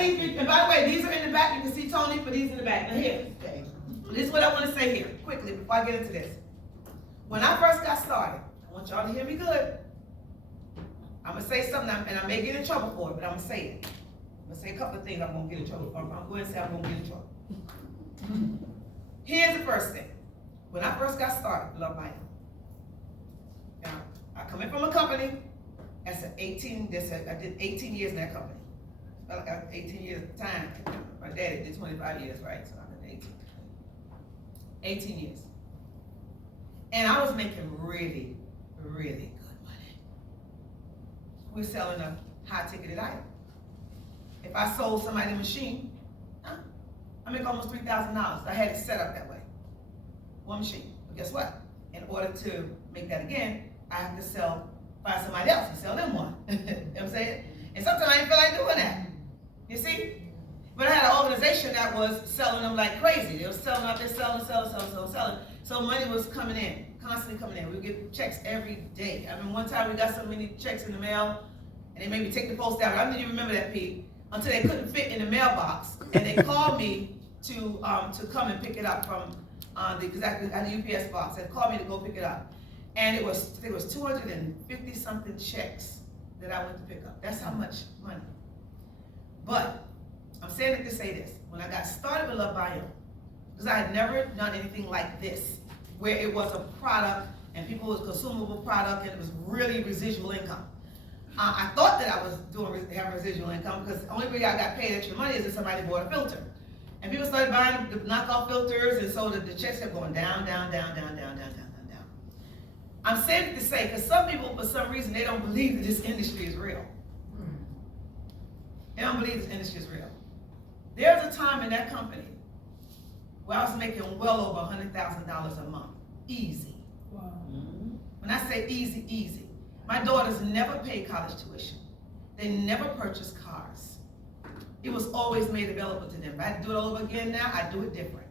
these, and by the way, these are in the back. You can see Tony for these in the back. Now here, this is what I want to say here, quickly, before I get into this. When I first got started, I want y'all to hear me good. I'm going to say something, and I may get in trouble for it, but I'm going to say it. I'm going to say a couple of things I'm going to get in trouble for. I'm going to say I'm going to get in trouble. Here's the first thing. When I first got started, Love My Own. Now, I come in from a company. I did 18 years in that company. I felt like I was 18 years at the time. My daddy did 25 years, right? So I'm at 18 years. And I was making really, really good money. We're selling a high-ticketed item. If I sold somebody a machine, I make almost $3,000. I had it set up that way. One machine. But guess what? In order to make that again, I have to find somebody else and sell them one. You know what I'm saying? And sometimes I didn't feel like doing that. You see? But I had an organization that was selling them like crazy. They were selling out there, selling. So money was coming in, constantly coming in. We would get checks every day. I mean, one time we got so many checks in the mail, and they made me take the post out. I didn't even remember that, Pete, until they couldn't fit in the mailbox, and they called me to come and pick it up from the UPS box. They called me to go pick it up, and I think it was 250 something checks that I went to pick up. That's how much money. But I'm saying it to say this: when I got started with Love My Own, because I had never done anything like this, where it was a product and people was consumable product and it was really residual income. I thought that I was having residual income because the only way I got paid extra money is if somebody bought a filter. And people started buying the knockoff filters, and so the checks kept going down. I'm saying it to say, because some people, for some reason, they don't believe that this industry is real. They don't believe this industry is real. There's a time in that company where I was making well over $100,000 a month. Easy. Wow. When I say easy, easy. My daughters never paid college tuition. They never purchased cars. It was always made available to them. If I had to do it all over again now, I'd do it different.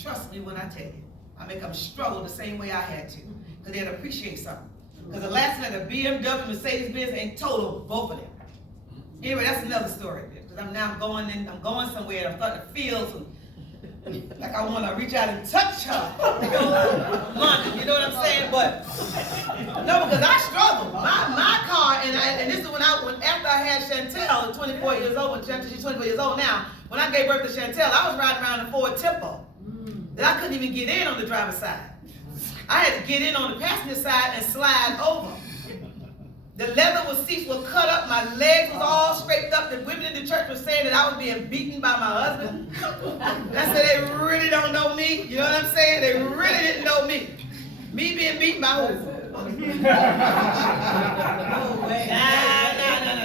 Trust me when I tell you. I make them struggle the same way I had to, because they'd appreciate something. Because the last night, a BMW, Mercedes-Benz ain't total, both of them. Anyway, that's another story. Because I'm going somewhere, and I'm starting to feel like I want to reach out and touch her. London, you know what I'm saying? But no, because I struggled. My car, and this is after I had Chantel at 24 years old. She's 24 years old now. When I gave birth to Chantel, I was riding around in a Ford Tempo that I couldn't even get in on the driver's side. I had to get in on the passenger side and slide over. The leather seats were cut up. My legs was all scraped up. The women in the church were saying that I was being beaten by my husband. And I said, they really don't know me. You know what I'm saying? They really didn't know me. Me being beaten by who? No.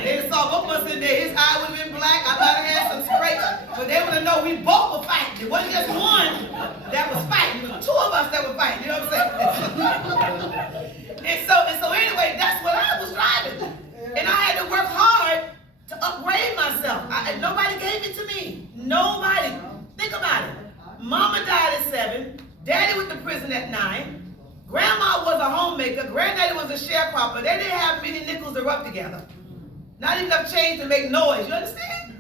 They saw both of us in there. His eye would have been black. I might have had some scrapes. But they would have known we both were fighting. It wasn't just one that was fighting. It was two of us that were fighting. You know what I'm saying? And so anyway, that's what I was driving. And I had to work hard to upgrade myself. Nobody gave it to me. Nobody. Think about it. Mama died at 7. Daddy went to prison at 9. Grandma was a homemaker. Granddaddy was a sharecropper. They didn't have many nickels to rub together. Not enough change to make noise. You understand?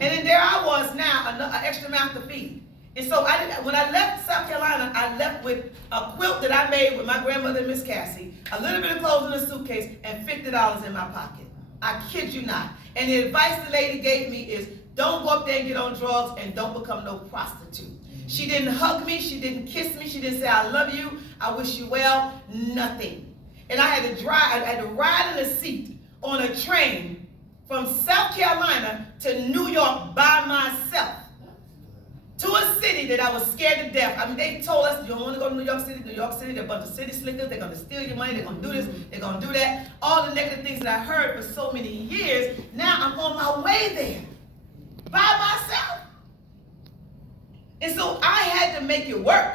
And then there I was now, an extra mouth to feed. And so when I left South Carolina, I left with a quilt that I made with my grandmother and Miss Cassie, a little bit of clothes in a suitcase, and $50 in my pocket. I kid you not. And the advice the lady gave me is, don't go up there and get on drugs, and don't become no prostitute. She didn't hug me, she didn't kiss me, she didn't say, I love you, I wish you well, nothing. And I had to ride in a seat on a train from South Carolina to New York by myself. To a city that I was scared to death. I mean, they told us, you don't want to go to New York City, they're a bunch of city slickers, they're going to steal your money, they're going to do this, they're going to do that. All the negative things that I heard for so many years, now I'm on my way there, by myself. And so I had to make it work.